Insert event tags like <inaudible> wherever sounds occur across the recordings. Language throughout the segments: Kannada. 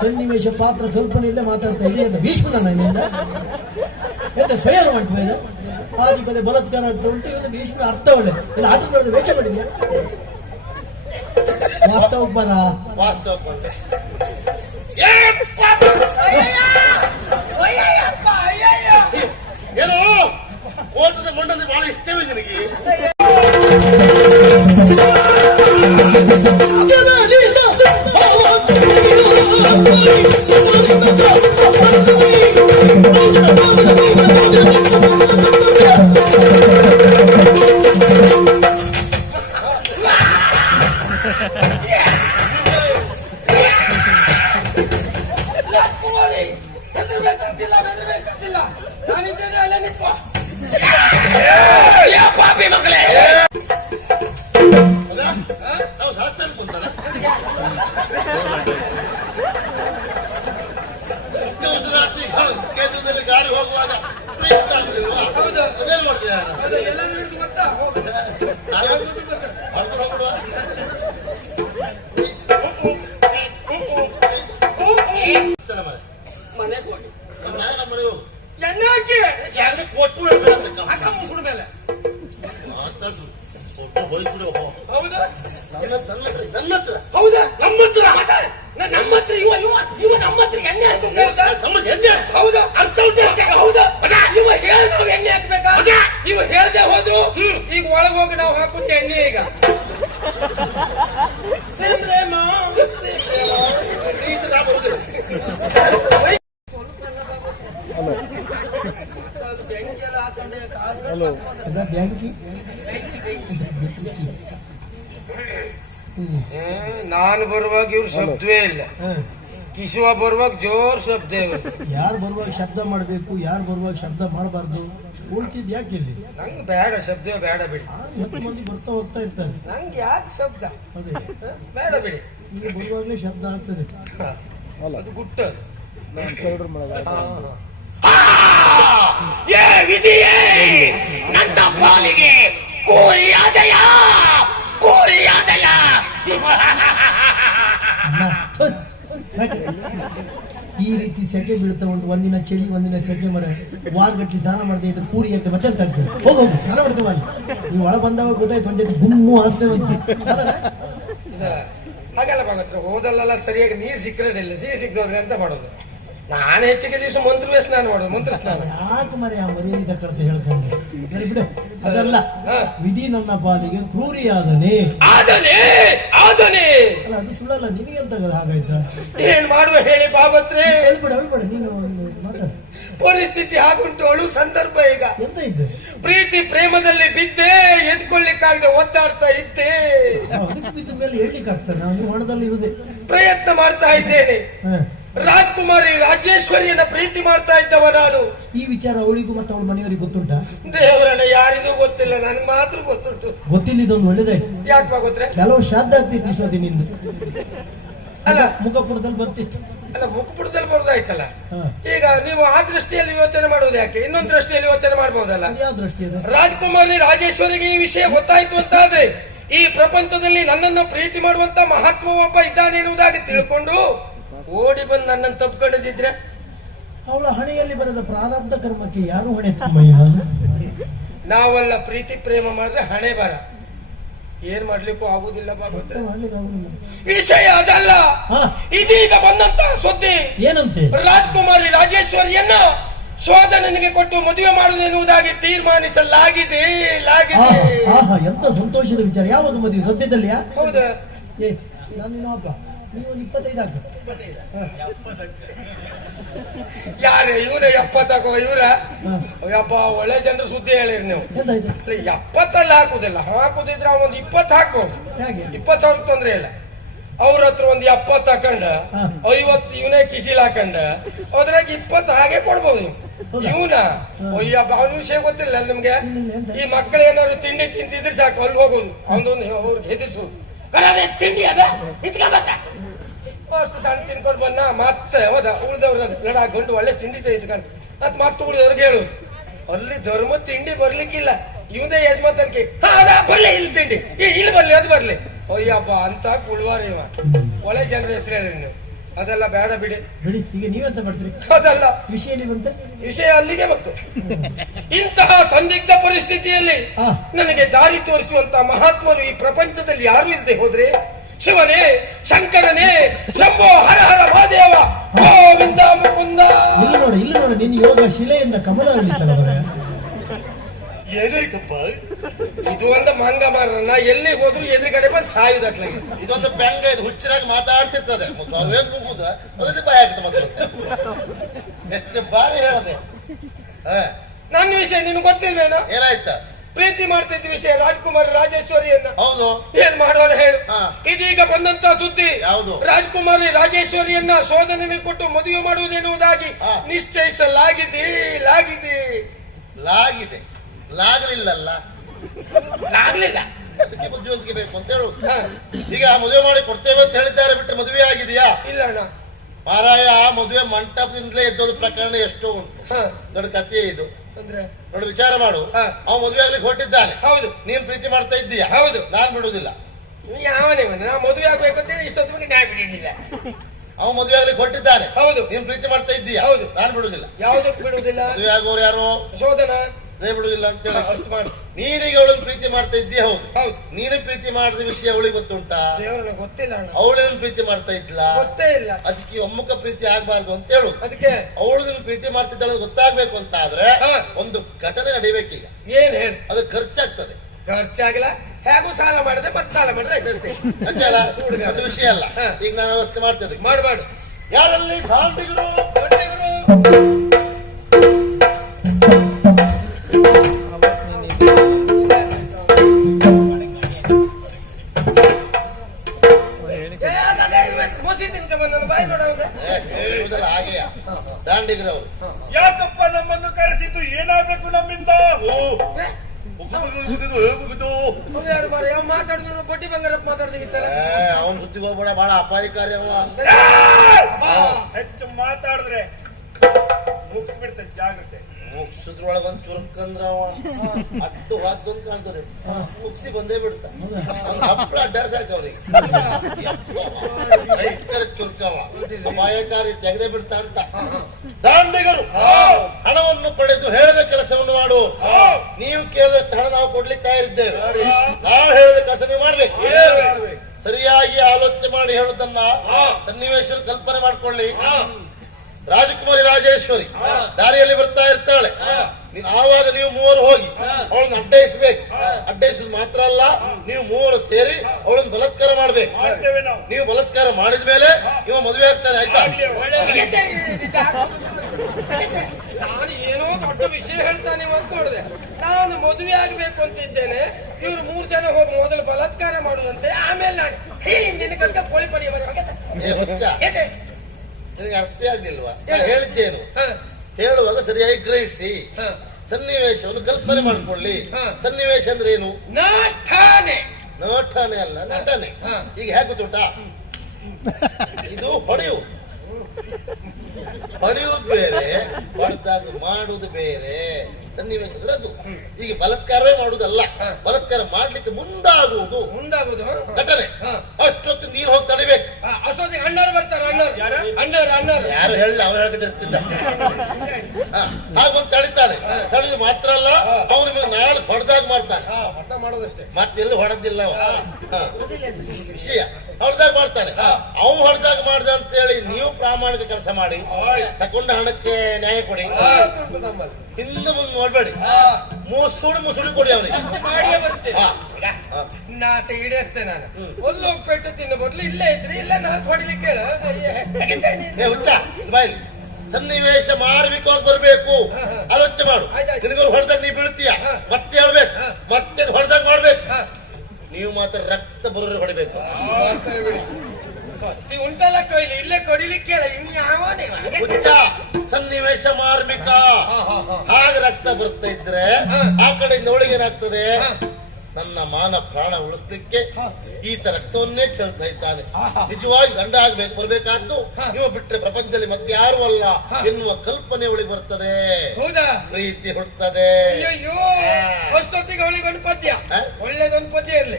ಸನ್ನಿವೇಶ ಪಾತ್ರ ಕಲ್ಪನೆಯಲ್ಲೇ ಮಾತಾಡ್ತಾ ಇದೆ ಅಂತ ಭೀಷ್ಮನ ನನ್ನಿಂದ ಎಂತ ಸ್ವಯಂ ಉಂಟು ಇದು ಆದಿಪದೆ ಬಲತ್ಕಾರ ಆಗ್ತಾ ಉಂಟು ಇವನು ಭೀಷ್ಮ ಅರ್ಥ ಒಳ್ಳೆ ಇಲ್ಲ ಆಟ ಮಾಡಿದ ವೇಷ ಮಾಡಿದ್ಯಾ ವಾಸ್ತವ ಬರ ವಾಸ್ತವ ಬಂದೆ ಏನು ಓಟದ ಮುಂಡದ ಬಹಳ ಇಷ್ಟವೇ ನಿನಗೆ ನಾವು ಶಾಸ್ತ್ರದಲ್ಲಿ ಕುಂತಾನೆ ಸುಖವಸರಾತ್ರಿ ಕೇಂದ್ರದಲ್ಲಿ ಗಾಡಿ ಹೋಗುವಾಗ ಪ್ರೀತಿ ಆಗ್ಲಿಲ್ವಾ? ಅದೇನ್ ಮಾಡ್ತೀಯ? ನಾನು ಹೊರ್ಗಡೆ ಹೋಗ್ಬಿಡುವ? ಹೌದಾ? ನಮ್ಮ ಹತ್ರ. ನಮ್ಮ ಹತ್ರ ಇವ ಇವ ಇವ ನಮ್ಮ ಹತ್ರ ಎಣ್ಣೆ ನಮ್ಮ ಎಣ್ಣೆ ಹೌದಾ? ಅರ್ಥ ಉಂಟು. ಹೌದಾ? ಇವ ಹೇಳಿ ನಾವು ಎಣ್ಣೆ ಹಾಕ್ಬೇಕಾ. ಇವ ಹೇಳ್ದೆ ಹೋದ್ರು. ಈಗ ಒಳಗೆ ಹೋಗಿ ನಾವು ಹಾಕುತ್ತೆ ಎಣ್ಣೆ ಈಗ. ಬೆಂಕಿ. ನಾನು ಬರುವಾಗ ಇವ್ರ ಶಬ್ದವೇ ಇಲ್ಲ. ಕಿಶುವ ಬರುವಾಗ ಜೋರ್ ಶಬ್ದ ಯಾರು ಬರುವಾಗ ಶಬ್ದ ಮಾಡಬೇಕು ಯಾರು ಬರುವಾಗ ಶಬ್ದ ಮಾಡಬಾರ್ದು? ಉಳ್ತಿದ್ ಯಾಕೆ ಇಲ್ಲಿ? ನಂಗೆ ಬೇಡ ಶಬ್ದ ಬೇಡ ಬಿಡಿ. ಮಂದಿ ಬರ್ತಾ ಹೋಗ್ತಾ ಇರ್ತಾರೆ? ನಂಗೆ ಯಾಕೆ ಶಬ್ದ? ಬೇಡ ಬಿಡಿ. ಈಗ ಬರುವಾಗಲೇ ಶಬ್ದ ಆಗ್ತದೆ. ಅದು ಗುಟ್ಟ ಏ ವಿಧಿಯೇ! ನನ್ನ ಪಾಲಿಗೆ ಕೋರಿಯಾದಯ ಥು, ಸಾಕೆ. ಈ ರೀತಿ ಸೆಕೆ ಬೀಳ್ತಾ ಉಂಟು. ಒಂದಿನ ಚಳಿ ಒಂದಿನ ಸೆಕೆ ಮರ ವಾರಗಟ್ಟಿ ಸ್ನಾನ ಮಾಡದೆ ಇದ್ರೆ ಪೂರಿ ಆಗ್ತದೆ ಮತ್ತೆ ಅಂತ ಆಗ್ತದೆ. ಹೋಗಿ ಹೋಗಿ ಸ್ನಾನ ಮಾಡ್ತೇವೆ ಅಲ್ಲಿ. ನೀವು ಒಳ ಬಂದಾಗ ಗೊತ್ತಾಯ್ತು ಒಂದೇ ಗುಮ್ಮು ಹಾಸ್ತೇವಂತೆ ಹಾಗೆಲ್ಲ ಭಾಗತ್ರ ಹೋದಲ್ಲೆಲ್ಲ ಸರಿಯಾಗಿ ನೀರು ಸಿಕ್ಕರೆ ಇಲ್ಲ. ಸಿಹಿ ಸಿಕ್ಕದ್ರೆ ಅಂತ ಮಾಡೋದು? ನಾನು ಹೆಚ್ಚಿಗೆ ದಿವಸ ಮಂತ್ರವೇ ಸ್ನಾನ ಮಾಡೋದು ಮಂತ್ರ ಸ್ನಾನ. ಯಾಕೆ ಮರೆ ಆ ಮರ್ಯಾದೆ ತಕ್ಕಂತ ಹೇಳ್ಕೊಂಡೆ? ಹೇಳಿ ಬಿಡು. ಅದಲ್ಲ ವಿಧಿ ನನ್ನ ಪಾಲಿಗೆ ಕ್ರೂರಿಯಾದನೆ. ಆದನೆ ಆದನೆ. ಅಲ್ಲ ಅದು ಸುಳ್ಳಲ್ಲ ನಿನಗೆ ಅಂತ ಹಾಗಾಯ್ತಾ? ಏನ್ ಮಾಡುವ ಹೇಳಿ ಬಾಬತ್ರೆ ಹೇಳ್ಬೇಡ ಹೇಳ್ಬೇಡ ನೀನು ಒಂದು ಮಾತಾಡ. ಪರಿಸ್ಥಿತಿ ಆಗುಂಟು ಅಳು ಸಂದರ್ಭ ಈಗ. ಎಂತ ಇದ್ದೆ? ಪ್ರೀತಿ ಪ್ರೇಮದಲ್ಲಿ ಬಿದ್ದೆ ಎದ್ಕೊಳ್ಳಿಕ್ಕಾಗದೆ ಒದ್ದಾಡ್ತಾ ಇದ್ದೆ. ಅದಕ್ಕೆ ಬಿದ್ದ ಮೇಲೆ ಹೇಳ್ಲಿಕ್ಕಾಗ್ತದೆ ನಾನು ಹೊಣದಲ್ಲಿ ಇರುದೆ ಪ್ರಯತ್ನ ಮಾಡ್ತಾ ಇದ್ದೇನೆ. ರಾಜ್ಕುಮಾರಿ ರಾಜೇಶ್ವರಿಯನ್ನ ಪ್ರೀತಿ ಮಾಡ್ತಾ ಇದ್ದವ ನಾನು. ಈ ವಿಚಾರ ಅವಳಿಗೂ ಮತ್ತೆ ಅವಳ ಮನೆಯವರಿಗೆ ಗೊತ್ತುಂಟಾ? ದೇವರಣ್ಣ ಯಾರಿಗೂ ಗೊತ್ತಿಲ್ಲ. ನನ್ಗೆ ಮಾತ್ರ ಗೊತ್ತುಂಟು. ಗೊತ್ತಿಲ್ಲ ಇದೊಂದು ಒಳ್ಳೇದೇ. ಯಾಕೆ ಬಾಗೋತ್ರೆ ಕೆಲವು ಶ್ರಾದ್ದ ಆಗ್ತಿತ್ತು ಇಷ್ಟೊತ್ತಿ ನಿಂದು. ಅಲ್ಲ. ಮುಖಪುಟದಲ್ಲಿ ಬರ್ತಿತ್ತು. ಅಲ್ಲ ಮುಖಪುಟದಲ್ಲಿ ಬರೋದಾಯ್ತಲ್ಲ. ಈಗ ನೀವು ಆ ದೃಷ್ಟಿಯಲ್ಲಿ ಯೋಚನೆ ಮಾಡೋದು ಯಾಕೆ? ಇನ್ನೊಂದು ದೃಷ್ಟಿಯಲ್ಲಿ ಯೋಚನೆ ಮಾಡಬಹುದಲ್ಲ ಯಾವ ದೃಷ್ಟಿ ರಾಜಕುಮಾರಿ ರಾಜ್ಕುಮಾರಿ ರಾಜೇಶ್ವರಿಗೆ ಈ ವಿಷಯ ಗೊತ್ತಾಯ್ತು ಅಂತಾದ್ರೆ ಈ ಪ್ರಪಂಚದಲ್ಲಿ ನನ್ನನ್ನು ಪ್ರೀತಿ ಮಾಡುವಂತ ಮಹಾತ್ಮ ಒಬ್ಬ ಇದ್ದಾನೆ ಎನ್ನುವುದಾಗಿ ತಿಳ್ಕೊಂಡು ಓಡಿ ಬಂದು ನನ್ನನ್ನು ತಪ್ಕೊಂಡಿದ್ರೆ ಅವಳ ಹಣೆಯಲ್ಲಿ ಬರೆದ ಪ್ರಾರಬ್ಧ ಕರ್ಮಕ್ಕೆ ಯಾರು ಹೊಣೆ? ತಮ್ಮಯ್ಯ ನಾವೆಲ್ಲ ಪ್ರೀತಿ ಪ್ರೇಮ ಮಾಡಿದ್ರೆ ಹಣೆ ಬರ. ಏನ್ ಮಾಡ್ಲಿಕ್ಕೂ ಆಗುದಿಲ್ಲ ವಿಷಯ ಅದಲ್ಲ. ಹಾ. ಇದೀಗ ಬಂದಂತ ಸುದ್ದಿ. ಏನಂತೆ? ರಾಜ್ಕುಮಾರಿ ರಾಜೇಶ್ವರಿಯನ್ನ ಸ್ವಾದನನಿಗೆ ಕೊಟ್ಟು ಮದುವೆ ಮಾಡುವುದೆನ್ನುವುದಾಗಿ ತೀರ್ಮಾನಿಸಲಾಗಿದೆ. ಲಾಗಿದೆ. ಆಹಾ ಎಂತ ಸಂತೋಷದ ವಿಚಾರ. ಯಾವುದು ಮದುವೆ ಸದ್ಯದಲ್ಲಿಯಾ? ಹೌದಾ. ಏ ನಾನು ಇನ್ನೊಬ್ಬ ನೀವು ಒಂದು ಇಪ್ಪತ್ತೈದು ಹಾಕು ಯಾರೇ ಇವ್ರ ಎಪ್ಪತ್ತಾಕೋ ಇವ್ರ. ಯಪ್ಪ ಒಳ್ಳೆ ಜನರು ಸುದ್ದಿ ಹೇಳಿರಿ ನೀವು. ಅಲ್ಲ, ಎಪ್ಪತ್ತಲ್ಲಿ ಹಾಕುದಿಲ್ಲ. ಹಾಕುದಿದ್ರೆ ಒಂದು ಇಪ್ಪತ್ತು ಹೇಗೆ? ಇಪ್ಪತ್ತು ಸಾವಿರ ತೊಂದ್ರೆ ಇಲ್ಲ. ಅವ್ರ ಹತ್ರ ಒಂದ್ ಎಪ್ಪತ್ತು ಹಾಕೊಂಡ. ಐವತ್ತು ಇವನೇ ಕಿಸಿಲ್ ಹಾಕಂಡ ಅದ್ರಾಗ ಇಪ್ಪತ್ತು ಹಾಗೆ ಕೊಡ್ಬೋದು? ಇವನ? ಅಯ್ಯ ಅವನ ವಿಷಯ ಗೊತ್ತಿಲ್ಲ ನಿಮ್ಗೆ? ಈ ಮಕ್ಕಳು ಏನಾದ್ರು ತಿಂಡಿ ತಿಂತಿದ್ರೆ ಸಾಕು ಅಲ್ಲಿ ಹೋಗೋದು. ಅವನೊಂದು ಅವ್ರಿಗೆ ಹೆದರ್ಸೋದು. ತಿಂಡಿ ಅದ? ಇಟ್ಕೊಂಬತ್ತ ಅಷ್ಟು ಸಣ್ಣ ತಿನ್ಕೊಂಡು ಬನ್ನ ಮತ್ತೆ ಹೌದ? ಉಳಿದವ್ರ ಲಡ ಗಂಡು ಒಳ್ಳೆ ತಿಂಡಿ ತೆಗೆದುಕೊಂಡು ಮತ್ತೆ ಮತ್ತೆ ಉಳಿದವ್ರಿಗೆ ಹೇಳು. ಅಲ್ಲಿ ಧರ್ಮ ತಿಂಡಿ ಬರ್ಲಿಕ್ಕಿಲ್ಲ. ಇವನೇ ಅದ ಬರ್ಲಿ ಇಲ್ಲಿ ತಿಂಡಿ. ಇಲ್ಲಿ ಬರ್ಲಿ ಅದು ಬರ್ಲಿ. ಅಯ್ಯಪ್ಪ ಅಂತ ಕುಳ್ವಾರ ಇವ. ಒಳ್ಳೆ ಜನರ ಹೆಸರು ಹೇಳಿ ನೀವು. ಅದೆಲ್ಲ ಬೇಡ ಬಿಡಿ. ಬಿಡಿ ಈಗ ನೀವೆಂತ ಮಾಡ್ತೀರಿ? ಅದಲ್ಲ. ವಿಷಯ ನೀವಂತೆ? ವಿಷಯ ಅಲ್ಲಿಗೆ ಬಂತು. <laughs> ಇಂತಹ ಸಂದಿಗ್ಧ ಪರಿಸ್ಥಿತಿಯಲ್ಲಿ ನನಗೆ ದಾರಿ ತೋರಿಸುವಂತ ಮಹಾತ್ಮರು ಈ ಪ್ರಪಂಚದಲ್ಲಿ ಯಾರು ಇಲ್ಲದೆ ಹೋದ್ರೆ ಶಿವನೇ ಶಂಕರನೇ ಶಂಭೋ ಹರ ಹರ ಮಹಾದೇವ ಗೋವಿಂದ ಮುಕುಂದ. ಇಲ್ಲಿ ನೋಡಿ ಇಲ್ಲಿ ನೋಡಿ ನಿನ್ನ ಯೋಗ ಶಿಲೆಯಿಂದ ಕಮಲ ಅರಳಿತಲ್ಲ ಬರ ಏನಾಯ್ತಪ್ಪ ಇದು ಒಂದು ಮಂಗ ಮಾರನ ಎಲ್ಲಿ ಹೋದ್ರು ಎದುರುಗಡೆ ಬಂದು ಸಾಯುದಟ್ಲಾಗಿ ಇದೊಂದು ಬೆಂಗ ಇದು ಹುಚ್ಚರಾಗಿ ಮಾತಾಡ್ತಿರ್ತದೆ. ಅವ್ರೇನ್ ಕೂಗುದ? ಭಯ ಆಗ್ತದೆ ಮತ್ತೆ. ಎಷ್ಟು ಬಾರಿ ಹೇಳದೆ. ಹ, ನನ್ನ ವಿಷಯ ನಿನ್ಗೆ ಗೊತ್ತಿಲ್ವೇನೋ? ಏನಾಯ್ತ? ಪ್ರೀತಿ ಮಾಡ್ತಿದ್ದ ವಿಷಯ ರಾಜ್ಕುಮಾರ್ ರಾಜೇಶ್ವರಿಯನ್ನ. ಹೌದು. ಏನ್ ಮಾಡೋಣ ಹೇಳು. ಇದೀಗ ಬಂದಂತ ಸುದ್ದಿ. ಯಾವುದು? ರಾಜ್ಕುಮಾರಿ ರಾಜೇಶ್ವರಿಯನ್ನ ಶೋಧನೆ ಕೊಟ್ಟು ಮದುವೆ ಮಾಡುವುದೆನ್ನುವುದಾಗಿ. ನಿಶ್ಚಯಿಸಲಾಗಿದೆ. ಲಾಗಿದೆ. ಲಾಗಿದೆ. ಲಾಗಲಿಲ್ಲಲ್ಲ. ಲಾಗ್ಲಿಲ್ಲ. ಅದಕ್ಕೆ ಬುದ್ಧಿವಂತಿಕೆ ಬೇಕು ಅಂತ ಹೇಳುದು ಹಾ. ಈಗ ಮದುವೆ ಮಾಡಿ ಕೊಡ್ತೇವೆ ಅಂತ ಹೇಳಿದ್ದಾರೆ ಬಿಟ್ಟು ಮದುವೆ ಆಗಿದೆಯಾ? ಇಲ್ಲ ಅಣ್ಣ. ಮಾರಾಯ ಆ ಮದುವೆ ಮಂಟಪದಿಂದಲೇ ಎದ್ದೋದು ಪ್ರಕರಣ ಎಷ್ಟು ಉಂಟು. ದೊಡ್ಡ ಕಥೆ ಇದು. ನೋಡಿ ವಿಚಾರ ಮಾಡು. ಅವ್ ಮದುವೆ ಆಗ್ಲಿಕ್ಕೆ ಹೊರಟಿದ್ದಾನೆ. ಹೌದು. ನೀನ್ ಪ್ರೀತಿ ಮಾಡ್ತಾ ಇದ್ದೀಯ? ಹೌದು. ನಾನ್ ಬಿಡುವುದಿಲ್ಲ. ಯಾವನೇ ನಾ ಮದುವೆ ಆಗ್ಬೇಕು ಅಂತ ಇಷ್ಟೊತ್ತು ನ್ಯಾಯ ಬಿಡಿದಿಲ್ಲ ಅವ ಮದುವೆ ಆಗ್ಲಿಕ್ಕೆ ಹೊರಟಿದ್ದಾನೆ. ಹೌದು. ನೀನ್ ಪ್ರೀತಿ ಮಾಡ್ತಾ ಇದ್ದೀಯ? ಹೌದು. ನಾನ್ ಬಿಡುವುದಿಲ್ಲ. ಯಾವುದಕ್ಕೆ ಬಿಡುವುದಿಲ್ಲ. ಮದುವೆ ಆಗೋರು ಯಾರು? ಶೋಧನ ಅದೇ ಬಿಡುವುದಿಲ್ಲ ಅಂತ ಹೇಳಿ. ಅಷ್ಟು ಮಾಡಿ. ನೀನೀಗ ಅವಳನ್ನ ಪ್ರೀತಿ ಮಾಡ್ತಾ ಇದ್ದೀಯ? ಹೌದು. ಹೌದು. ನೀನು ಪ್ರೀತಿ ಮಾಡಿದ ವಿಷಯ ಅವಳಿಗೆ ಗೊತ್ತುಂಟಾ? ದೇವರನ್ನ ಗೊತ್ತಿಲ್ಲ ಅಣ್ಣ. ಅವಳೇನು ಪ್ರೀತಿ ಮಾಡ್ತಾ ಇದ್ಲ? ಗೊತ್ತೇ ಇಲ್ಲ. ಅದಕ್ಕೆ ಒಮ್ಮುಖ ಪ್ರೀತಿ ಆಗ್ಬಾರ್ದು ಅಂತ ಹೇಳು. ಅದಕ್ಕೆ? ಅವಳು ನಿನ್ನ ಪ್ರೀತಿ ಮಾಡ್ತಿದ್ದಾಳೆ ಗೊತ್ತಾಗ್ಬೇಕು ಅಂತ ಆದ್ರೆ ಹಾ. ಒಂದು ಘಟನೆ ನಡಿಬೇಕೀಗ. ಏನ್ ಹೇಳಿ? ಅದು ಖರ್ಚಾಗ್ತದೆ. ಖರ್ಚಾಗಿಲ್ಲ. ಹೇಗೂ ಸಾಲ ಮಾಡಿದ್ರೆ ಮತ್ತೆ ಸಾಲ ಮಾಡಿದ್ರೆ ಆಯ್ತು ಅಷ್ಟೇ. ಅಷ್ಟೇ ಅಲ್ಲ? ಅದು ವಿಷಯ ಅಲ್ಲ. ಹಾ. ಈಗ ನಾನು ವ್ಯವಸ್ಥೆ ಮಾಡ್ತೇನೆ. ಮಾಡು ಮಾಡು. ಯಾರಲ್ಲಿ? ಸಾಲ ದೊಡ್ಡವರು. ಏ, ಮಸಿ ತಿನ್ಕೊಂಡ್ ಬಂದ ಬಾಯಿ ನೋಡ ಅವ್ನ. ಏ, ದಾಂಡಿಗರವರು. ಯಾಕಪ್ಪ ನಮ್ಮನ್ನು ಕರೆಸಿದ್ದು ಏನಾಗಬೇಕು ನಮ್ಮಿಂದ? ಮಾತಾಡಿದ್ರು ಬಡ್ಡಿ ಬಂಗಾರ ಮಾತಾಡ್ದಿತ್ತಲ್ಲ ಏ ಅವನ್ ಸುದ್ದಿಗೆ ಹೋಗ್ಬೇಡ ಬಹಳ ಅಪಾಯಕಾರಿ ಅವ ಹೆಚ್ಚು ಮಾತಾಡಿದ್ರೆ ಮುಗಿಸ್ಬಿಡ್ತೇನೆ ಜಾಗ್ರತೆ. ಮುಗಿಸಿದ್ರೊಳಗೆ ಒಂದ್ ಚುರುಕಂದ್ರ ಅವ ಹತ್ತು ಹತ್ತು ಅಂತ ಕಾಣ್ತದೆ ಮುಗಿಸಿ ಬಂದೇ ಬಿಡ್ತ. ಅಡ್ಡಾಡ್ಸಾಕ ಅವನಿಗೆ ಭಯಂಕರ ಚುರುಕವ ಅಪಾಯಕಾರಿ ತೆಗೆದೇ ಬಿಡ್ತಾ ಅಂತ ದಾಂಡಿಗರು ಹಣವನ್ನು ಪಡೆದು ಹೇಳಿದ ಕೆಲಸವನ್ನು ಮಾಡು ನೀವು ಕೇಳಿದಷ್ಟು ಹಣ ನಾವು ಕೊಡ್ಲಿಕ್ಕೆ ತಯಾರಿದ್ದೇವೆ ನಾವು ಹೇಳಿದ ಕೆಲಸ ನೀವು ಮಾಡ್ಬೇಕು ಸರಿಯಾಗಿ ಆಲೋಚನೆ ಮಾಡಿ ಹೇಳುದನ್ನ ಸನ್ನಿವೇಶ ಕಲ್ಪನೆ ಮಾಡ್ಕೊಳ್ಳಿ. ರಾಜಕುಮಾರಿ ರಾಜೇಶ್ವರಿ ದಾರಿಯಲ್ಲಿ ಬರ್ತಾ ಇರ್ತಾಳೆ. ಆವಾಗ ನೀವು ಮೂವರು ಹೋಗಿ ಅವಳನ್ನ ಅಡ್ಡಯಿಸ್ಬೇಕು ಅಡ್ಡೈಸಿದ್ ಮಾತ್ರ ಅಲ್ಲ ನೀವು ಮೂವರು ಸೇರಿ ಅವಳನ್ನ ಬಲತ್ಕಾರ ಮಾಡ್ಬೇಕು. ನಾವು ನೀವು ಬಲತ್ಕಾರ ಮಾಡಿದ ಮೇಲೆ ಇವ ಮದುವೆ ಆಗ್ತಾನೆ ಆಯ್ತಾ? ನಾನು ಏನೋ ದೊಡ್ಡ ವಿಷಯ ಹೇಳ್ತಾನೆ ಅಂತ ನೋಡಿದೆ ನಾನು ಮದುವೆ ಆಗ್ಬೇಕು ಅಂತಿದ್ದೇನೆ. ಇವ್ರು ಮೂರ್ ಜನ ಹೋಗಿ ಮೊದಲು ಬಲತ್ಕಾರ ಮಾಡುದಂತೆ ಆಮೇಲೆ ನಾನು ಹೇ ನಿನ್ನ ಕಡ್ಕ ಕೋಳಿ ಪಡಿ ಏ ಹುಚ್ಚ. ನಿನಗೆ ಅರ್ಥ ಆಗ್ಲಿಲ್ವಾ? ನಾನು ಹೇಳಿದ್ದೇನು ಹೇಳುವಾಗ ಸರಿಯಾಗಿ ಗ್ರಹಿಸಿ. ಸನ್ನಿವೇಶವನ್ನು ಕಲ್ಪನೆ ಮಾಡ್ಕೊಳ್ಳಿ. ಸನ್ನಿವೇಶ ಅಂದ್ರೆ ಏನು? ನಾಟಾನೆ ನಾಟಾನೆ ಅಲ್ಲ ನಟನೆ ಈಗ ಹೇಗೆ ತೋಟ ಇದು ಹೊಡೆಯು. ಹೊಡೆಯುವುದು ಬೇರೆ ಹೊಡೆದಾಗ ಮಾಡುವುದು ಬೇರೆ. ಸನ್ನಿವೇಶ ಅಂದ್ರೆ ಅದು. ಈಗ ಬಲಾತ್ಕಾರವೇ ಮಾಡುವುದಲ್ಲ. ಬಲಾತ್ಕಾರ ಮಾಡ್ಲಿಕ್ಕೆ ಮುಂದಾಗುವುದು. ಮುಂದಾಗುವುದು ಘಟನೆ. ಹಾ. ಅಷ್ಟೊತ್ತು ನೀರು ಹೋಗಿ ತಡಿಬೇಕು. ಆ, ಅಷ್ಟೊತ್ತಿಗೆ ಅಣ್ಣರು ಬರ್ತಾರೆ ಅಣ್ಣರು ಅಣ್ಣರು ಅಣ್ಣರು ಯಾರು ಹೇಳ ಅವನು ಹೇಳ್ತಿದ್ದ ಹಾಗೊಂದು ತಡಿತಾನೆ ತಡೆದು ಮಾತ್ರ ಅಲ್ಲ ಅವನು ನಿಮಗೆ ನಾಳೆ ಹೊಡೆದಾಗ ಮಾಡ್ತಾನೆ. ಮಾಡೋದಷ್ಟೇ. ಮತ್ತೆಲ್ಲೂ ಹೊಡೆದಿಲ್ಲ ಅವ. ಹಾ. ವಿಷಯ. ಹೊಡೆದಾಗ ಮಾಡ್ತಾನೆ. ಅವ್ನು ಹೊಡೆದಾಗ ಮಾಡ್ದ ಅಂತ ಹೇಳಿ ನೀವು ಪ್ರಾಮಾಣಿಕ ಕೆಲಸ ಮಾಡಿ ತಕೊಂಡ ಹಣಕ್ಕೆ ನ್ಯಾಯ ಕೊಡಿ. ಹಿಂದೆ ಮುಂದೆ ನೋಡ್ಬೇಡಿ. ಮುಸುಡಿ ಮುಸುಡಿ ಕೊಡಿ ಅವನಿಗೆ. ನಾಸೆ ಈಡೇರಿಸ್ತೇನೆ ನಾನು. ಒಲ್ಲು ಹೋಗಿ ಪೆಟ್ಟು ತಿನ್ನ. ಬದ್ಲು ಇಲ್ಲೇ ಇದ್ರಿ ಇಲ್ಲ ನಾನು ಹೊಡಿಲಿಕ್ಕೆ ಹುಚ್ಚ ಬಾಯ್ ಸನ್ನಿವೇಶ ಮಾರ್ಮಿಕವಾಗಿ ಬರಬೇಕು. ಆಲೋಚನೆ ಮಾಡು. ನಿನಗೂ ಹೊಡೆದಾಗ ನೀ ಬೀಳ್ತೀಯ? ಮತ್ತೆ ಹೇಳ್ಬೇಕು. ಮತ್ತೆ ಹೊಡೆದಾಗ ಮಾಡ್ಬೇಕು ನೀವು ಮಾತ್ರ ರಕ್ತ ಬರೋರು ಹೊಡಿಬೇಕು. ಉಂಟಲ್ಲ ಕೊಯ್ಲಿ ಇಲ್ಲೇ ಕೊಡಿಲಿಕ್ಕೆ ಸನ್ನಿವೇಶ ಮಾರ್ಮಿಕ. ಹಾಗೆ ರಕ್ತ ಬರ್ತಾ ಇದ್ರೆ ಆ ಕಡೆಯಿಂದ ಒಳಗೆ ಏನಾಗ್ತದೆ ಹಾ. ನನ್ನ ಮಾನ ಪ್ರಾಣ ಉಳಿಸ್ಲಿಕ್ಕೆ ಈ ಈತ ರಕ್ತವನ್ನೇ ಚೆಲ್ತಾ ಇದ್ದಾನೆ. ನಿಜವಾಗಿ ಗಂಡ ಆಗ್ಬೇಕು ಬರ್ಬೇಕಾದ್ದು. ನೀವು ಬಿಟ್ರೆ ಪ್ರಪಂಚದಲ್ಲಿ ಮತ್ತೆ ಯಾರು ಅಲ್ಲ ಎನ್ನುವ ಕಲ್ಪನೆ ಅವಳಿಗೆ ಬರ್ತದೆ. ಹೌದಾ? ಪ್ರೀತಿ ಹುಡ್ತದೆ ಅಷ್ಟೊತ್ತಿಗೆ ಅವಳಿಗೆ ಒಂದು ಪದ್ಯ? ಒಳ್ಳೇದೊಂದು ಪದ್ಯ ಇರ್ಲಿ.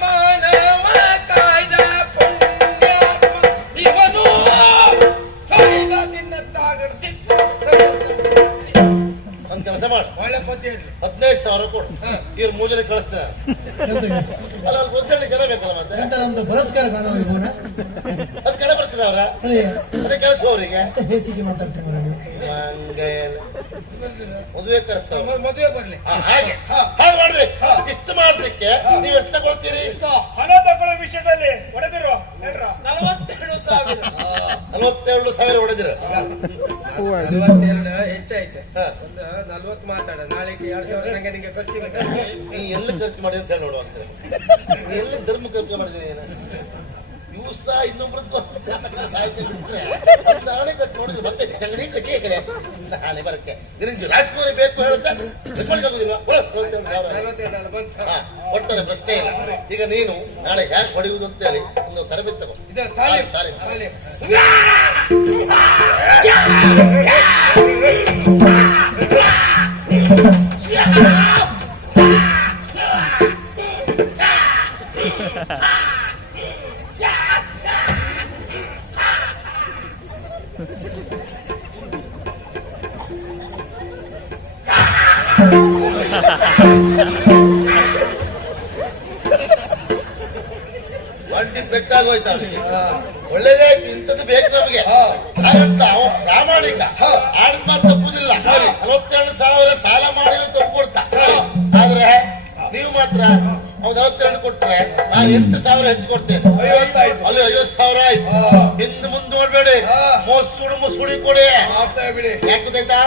ಮಾನವ ಕಾಯ್ದ ಒಂದ್ ಕೆಲಸ ಮಾಡು. ಒಳ್ಳೆ ಪದ್ಯ ಇರ್ಲಿ ಹದಿನೈದು ಸಾವಿರ ಕೊಡು. ಇವ್ರ ಮೂಜನೆ ಕಳಿಸ್ತಾರೆ. ಅದ್ ಅಲ್ಲ ಅಲ್ಲಿ ಗೊತ್ತೇಳಿ ಜನ ಬೇಕಲ್ಲ ಮತ್ತೆ? ಎಂತ ನಮ್ದು ಬಲಾತ್ಕಾರ ಕಾನೂನು ಇವ್ನ? ಅದು ಕೆಳ ಬರ್ತದೆ ಅವರ ಅದೇ ಕೆಲಸ ಅವರಿಗೆ. ನೀವು? ಮದುವೆ ಕರೆಸ ಮದುವೆ ಬರ್ಲಿ. ಹಾಗೆ. ಹಾಗೆ ಮಾಡ್ಬೇಕು. ಇಷ್ಟು ಮಾಡ್ಲಿಕ್ಕೆ ನೀವು ಎಷ್ಟು ತಗೊಳ್ತೀರಿ? ಹಣ ತಗೊಳ್ಳೋ ವಿಷಯದಲ್ಲಿ ಹೊಡೆದಿರು ನಲವತ್ತೆರಡು ಸಾವಿರ. ನಲವತ್ತೆರಡು ಸಾವಿರ ಹೊಡೆದಿರ ನಲವತ್ತೆರಡು ಹೆಚ್ಚಾಯ್ತು. ಹಾ. ಒಂದು ನಲ್ವತ್ತು ಮಾತಾಡ. ನಾಳೆಗೆ ಎರಡು ಸಾವಿರ ನಂಗೆ ಖರ್ಚು ನೀ ಎಲ್ಲಿ ಖರ್ಚು ಮಾಡಿ ಅಂತ ಹೇಳಿ ನೋಡುವಂತ ಎಲ್ಲಿ ಧರ್ಮ ಖರ್ಚು ಮಾಡಿದ್ದೀನಿ ನೀನು ದಿವಸ ಇನ್ನೊಬ್ರದ್ದು ಸಾಹಿತ್ಯ ಬಿಟ್ರೆ. ನಾಳೆ ಕಟ್ಟಿ ನೋಡಿದ್ರೆ ಮತ್ತೆ ಕಟ್ಟಿ ಹಾಕಿದೆ ನಾಳೆ ಬರಕ್ಕೆ. ನಿನಗೆ ರಾಜ್ಕುಮಾರಿ ಬೇಕು ಹೇಳ್ತಾ ಕೊಡ್ತಾರೆ ಪ್ರಶ್ನೆ ಇಲ್ಲ. ಈಗ ನೀನು ನಾಳೆ ಯಾಕೆ ಹೊಡೆಯುವುದು ಅಂತ ಹೇಳಿ ಒಂದು ತರಬೇತಿ ತಗೋ. ಇದು ತಾಲೀಮ್. <laughs> <laughs> <laughs> ಒಂಟಿ ಪೆಟ್ಟಾಗೋಯ್ತು ಅವನಿಗೆ ಒಳ್ಳೇದೇ ಆಯ್ತು ಇಂಥದ್ದು ಬೇಕು ನಮಗೆ. ಹಾಗಂತ ಅವ ಪ್ರಾಮಾಣಿಕ. ಆಡಿದ ಮಾತು ತಪ್ಪುದಿಲ್ಲ. ನಲವತ್ತೆರಡು ಸಾವಿರ ಸಾಲ ಮಾಡಿದ್ರೆ ತಪ್ಪು ಕೊಡ್ತಾ. ಆದ್ರೆ ನೀವು ಮಾತ್ರ ಅವ್ನು ನಲವತ್ತೆರಡು ಕೊಟ್ರೆ ನಾನು ಎಂಟು ಸಾವಿರ ಹೆಚ್ಚು ಕೊಡ್ತೇನೆ. ಐವತ್ತಾಯ್ತು. ಅಲ್ಲಿ ಐವತ್ತು ಸಾವಿರ ಆಯ್ತು. ಹಿಂದೆ ಮುಂದೆ ನೋಡ್ಬೇಡಿ. ಮೊಸುಡು ಮುಸುಡಿ ಕೊಡಿ. ಮಾಡ್ತಾ ಬಿಡಿ ಯಾಕೆ ಗೊತ್ತಾಯ್ತಾ?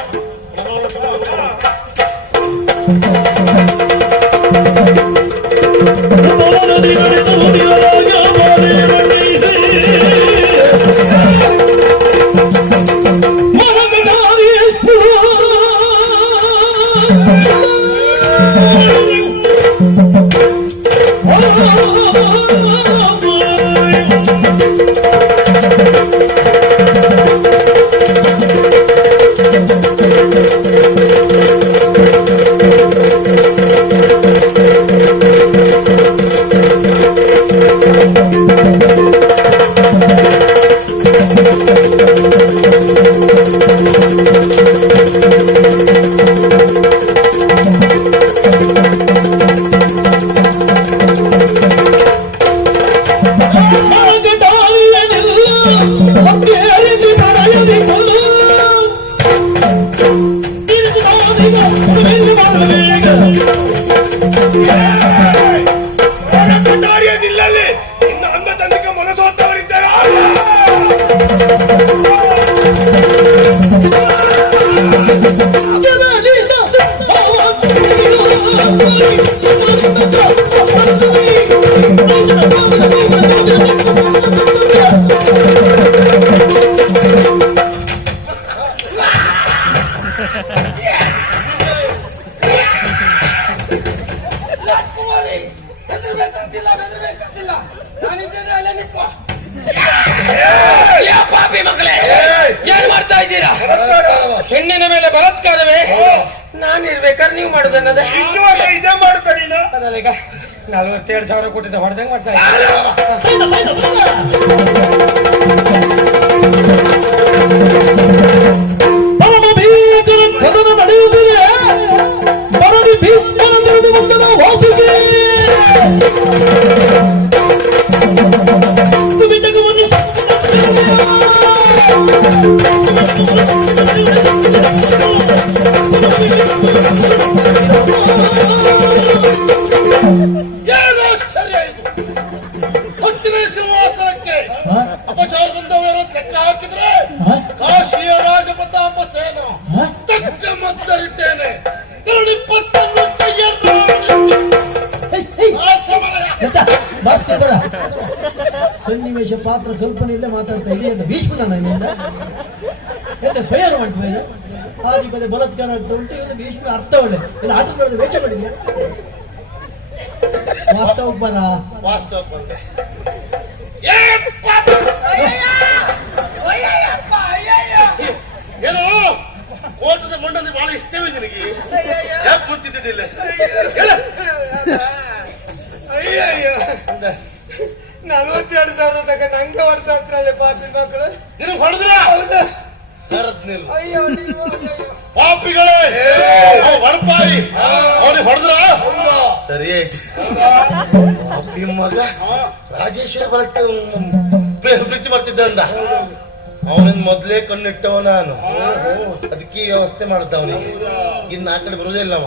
ಬೆದರ್ಬೇಕಂತಿಲ್ಲ ನಲ್ವತ್ತೆರಡು ಸಾವಿರ ಕೊಟ್ಟಿದ್ದ ಹೊಡೆದಂಗ್ ಮಾಡ್ತಾ <laughs> ಮತ್ತರಿದ್ದೇನೆ ಕರುಣಿಪ್ಪತ್ತನ್ನು ಚೆಯ್ಯರು ಹೇ, ಹೇ, ಆ ಸಮರ. ಬರ ಸನ್ನಿವೇಶ ಪಾತ್ರ ಕಲ್ಪನೆ ಇಲ್ಲದೆ ಮಾತಾಡ್ತಾ ಇದೆ ಅಂತ ಭೀಷ್ಮನ ನನ್ನಿಂದ ಎಂತ? ಸ್ವಯಂ ಇದೆ ಆದಿ ಆದಿಪದೆ ಬಲತ್ಕಾರ ಆಗ್ತಾ ಉಂಟು ಇವನು ಭೀಷ್ಮ ಅರ್ಥ ಒಳ್ಳೆ. ಇಲ್ಲ ಆಟ ಮಾಡಿದ ವೇಷ ಮಾಡಿದ್ಯಾ? ವಾಸ್ತವ ಬರ. ವಾಸ್ತವ ಬಂದೆ. ಏನೋ? ಓಟದ ಮಣ್ಣಲ್ಲಿ ಬಹಳ ಇಷ್ಟವೇ ನಿನಗೆ. ಯಾಕೆ ಮುಂತಿದ್ದಿಲ್ಲ ಅಯ್ಯಯ್ಯೋ. ನಲ್ವತ್ತೆರಡು ಸಾವಿರ ತಗ ನಂಗೆ ವರ್ಷ ಹತ್ರಲ್ಲೇ ಪಾಪಿ ಮಕ್ಕಳು. ನಿನಗೆ ಹೊಡೆದ್ರ? ಹೌದಾ. ಸರದ್ನಿಲ್ಲ. ಪಾಪಿಗಳೇ. ಹೊರಪಾಯಿ ಅವನಿಗೆ ಹೊಡೆದ್ರ? ಸರಿ ಆಯ್ತು. ಪಾಪಿ ಮಗ. ರಾಜೇಶ್ವರ ಬರಕ್ಕೆ ಪ್ರೀತಿ ಮಾಡ್ತಿದ್ದ ಅಂದ. ಅವನಿಂದ ಮೊದ್ಲೇ ಕಣ್ಣಿಟ್ಟವ ನಾನು. ಅದಕ್ಕೆ ವ್ಯವಸ್ಥೆ ಮಾಡ್ದ ಅವನಿಗೆ. ಇನ್ನು ಆ ಕಡೆ ಬರೋದೇ ಇಲ್ಲವ.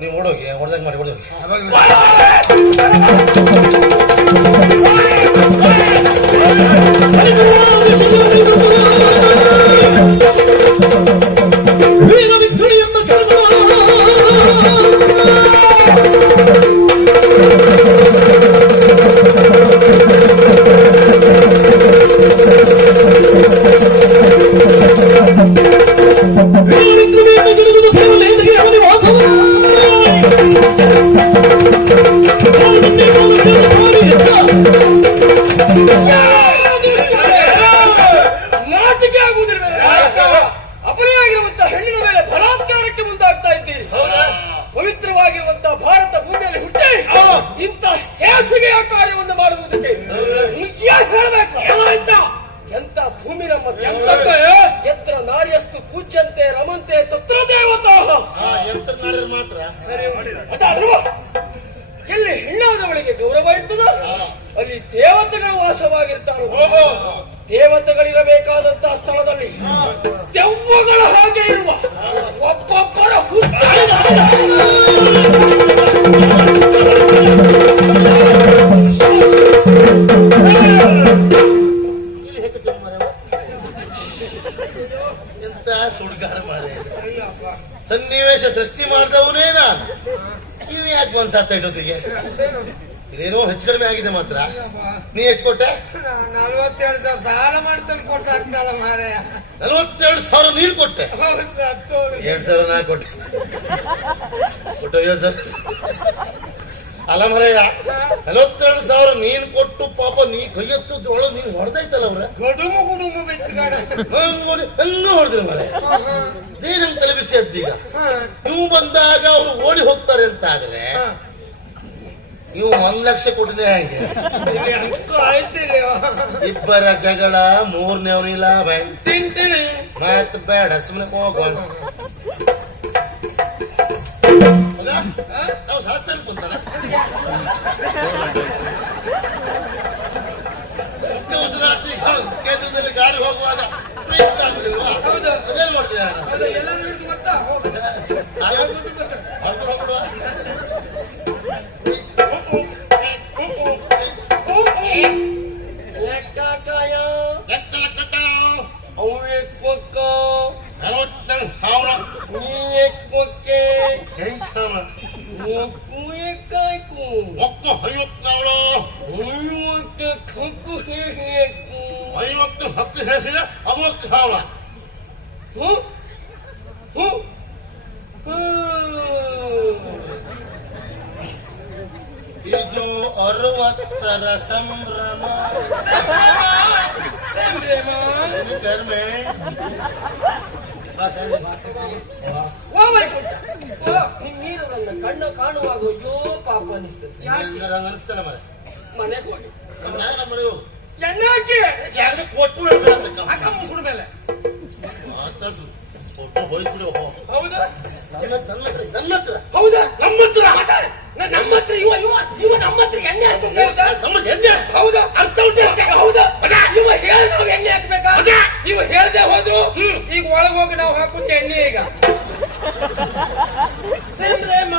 ನೀವು ಓಡೋಗಿ, ಹೊಡೆದಾಗ ಮಾಡಿ ಓಡೋಗಿ. ಹೇಸಿಗೆಯ ಕಾರ್ಯವನ್ನು ಮಾಡುವುದಕ್ಕೆ ನಿಜ ಹೇಳಬೇಕು. ಎಂತ ಭೂಮಿ ನಮ್ಮ ಎತ್ರ ನಾರ್ಯಸ್ತು ಪೂಜ್ಯಂತೆ ರಮಂತೆ ತತ್ರ ದೇವತಾ. ಅದಲ್ವಾ ಎಲ್ಲಿ ಹೆಣ್ಣಾದವಳಿಗೆ ಗೌರವ ಇರ್ತದ? ಅಲ್ಲಿ ದೇವತೆಗಳು ವಾಸವಾಗಿರ್ತಾರ. ದೇವತೆಗಳಿರಬೇಕಾದಂತಹ ಸ್ಥಳದಲ್ಲಿ ದೆವ್ವಗಳ ಹಾಗೆ ಇರುವ. ಒಬ್ಬೊಬ್ಬರ ಎಂತ ಸುಡ್ಗಾರ ಮಾಡಿ ಸನ್ನಿವೇಶ ಸೃಷ್ಟಿ ಮಾಡಿದವನೇ ನಾನು. ನೀವು ಯಾಕೆ ಸತ್ತ ಇಟ್ಟೊತ್ತಿಗೆ ಇದೇನೋ ಹೆಚ್ಚು ಕಡಿಮೆ ಆಗಿದೆ ಮಾತ್ರ. ನೀ ಎಷ್ಟು ಕೊಟ್ಟೆ? ನಲ್ವತ್ತೆರಡು ಸಾವಿರ ಸಾಲ ಮಾಡ್ತಾನೆ ಕೊಟ್ಟಾಗ್ತಲ್ಲ ಮಾರಾಯ ನಲ್ವತ್ತೆರಡು ಸಾವಿರ ನೀನು ಕೊಟ್ಟೆ. ಎರಡ್ ಸಾವಿರ ನಾ ಕೊಟ್ಟೆ. ಕೊಟ್ಟು ಏಳು ಮರೆಯ ನಲವತ್ತೆರಡು ಸಾವಿರ ನೀನ್ ಕೊಟ್ಟು ಪಾಪ ನೀ ಕೈಯತ್ತು ಒಳಗೆ ನೀನ್ ಹೊಡೆದೈತಲ್ಲ ಅವ್ರ? ಗಡುಮು ಗುಡುಮು ಬೆಚ್ಚಗಾಡ. ಹೆಂಗ ಹೊಡೆದ್ರು ಮರೆ ಇದೇ ನಮ್ ತಲೆ ಬಿಸಿ ಅದ್ದೀಗ. ನೀವು ಬಂದಾಗ ಅವ್ರು ಓಡಿ ಹೋಗ್ತಾರೆ ಅಂತ ಆದ್ರೆ ನೀವು ಒಂದ್ ಲಕ್ಷ ಕೊಟ್ಟಿದೆ ಹೇಗೆ? ಇಬ್ಬರ ಜಗಳ ಮೂರನೇ ಅವನಿಲ್ಲ ಮತ್ ಬೇಡ ಸುಮ್ಮನೆ ಹೋಗ ನಾವು ಶಾಸ್ತ್ರ ಕುಂತಾನ ಉಸಿರಾತಿ ಕೇಂದ್ರದಲ್ಲಿ ಗಾಡಿ ಹೋಗುವಾಗ ಬ್ರೇಕ್ ಆಗ್ಲಿಲ್ವಾ. ಅದೇನ್ ಮಾಡ್ತೀಯ ಎಲ್ಲರೂ ನೀ ಮುಕ್ಕು ಎಕ್ಕಾಯ್ಕು ಉಯ್ಯುವಕ್ಕೆ ಕಕ್ಕು ಹೇಗೆ ಎಕ್ಕು ಐವತ್ತು ಹತ್ತು ಹೆಸರು ಅವತ್ತು ಹಾವ ಹ್ಞೂ ಹ್ಞೂ ಇದು ಅರವತ್ತರ ಸಂಭ್ರಮ ಸಂಭ್ರಮ ಕರ್ಮೆ ನೀರು ನನ್ನ ಕಣ್ಣು ಕಾಣುವಾಗ ಅಯ್ಯೋ ಪಾಪ ಅನಿಸ್ತದೆ ಮನೆಗೆ ಹೋಗಿ. ಎಣ್ಣೆ ಹಾಕಿ. ಯಾಕೆ ಅಕ್ಕ ಮುಸುಡು ಮೇಲೆ. ಹೌದಾ? ಹೌದಾ? ನಮ್ಮ ಹತ್ರ. ಮಾತಾಡು. ನಮ್ಮ ಹತ್ರ ಇವ ಇವ ಇವ ನಮ್ಮ ಹತ್ರ ಎಣ್ಣೆ ಹಾಕ್ಬೇಕು ಹೌದಾ ನಮ್ಮ ಎಣ್ಣೆ ಹೌದಾ? ಅರ್ಥ ಉಂಟು? ಹೌದಾ? ಇವ ಹೇಳ ನಾವು ಎಣ್ಣೆ ಹಾಕ್ಬೇಕಾ? ಇವ ಹೇಳ್ದೆ ಹೋದ್ರು? ಈಗ ಒಳಗ್ ಹೋಗಿ ನಾವು ಹಾಕುತ್ತೆ ಎಣ್ಣೆ ಈಗ. ಸಂಭ್ರಮ, ಸಂಭ್ರಮ.